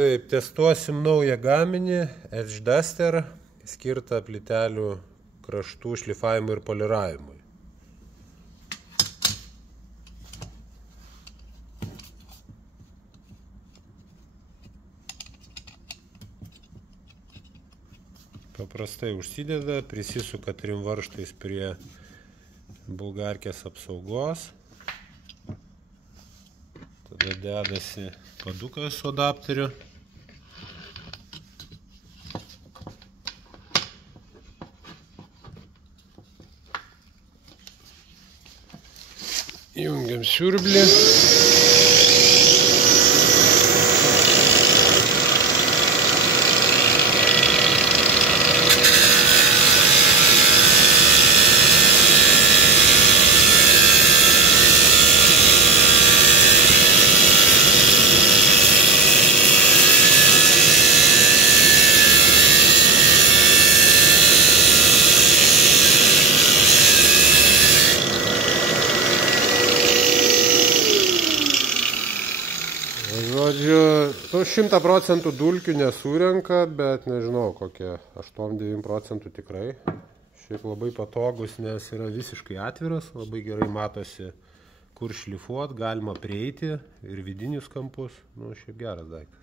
Taip, testuosim naują gaminį Edge Duster, skirtą plytelių kraštų šlifavimui ir poliravimui. Paprastai užsideda, prisisuka 3 varžtais prie bulgarkės apsaugos. Tada dedasi padukas su adapteriu. Jungiam siurblį. Žodžiu, 100% dulkių nesurenka, bet nežinau, kokie 8-9 procentų tikrai. Šiaip labai patogus, nes yra visiškai atviras, labai gerai matosi, kur šlifuot, galima prieiti ir vidinius kampus. Nu, šiaip geras daiktas.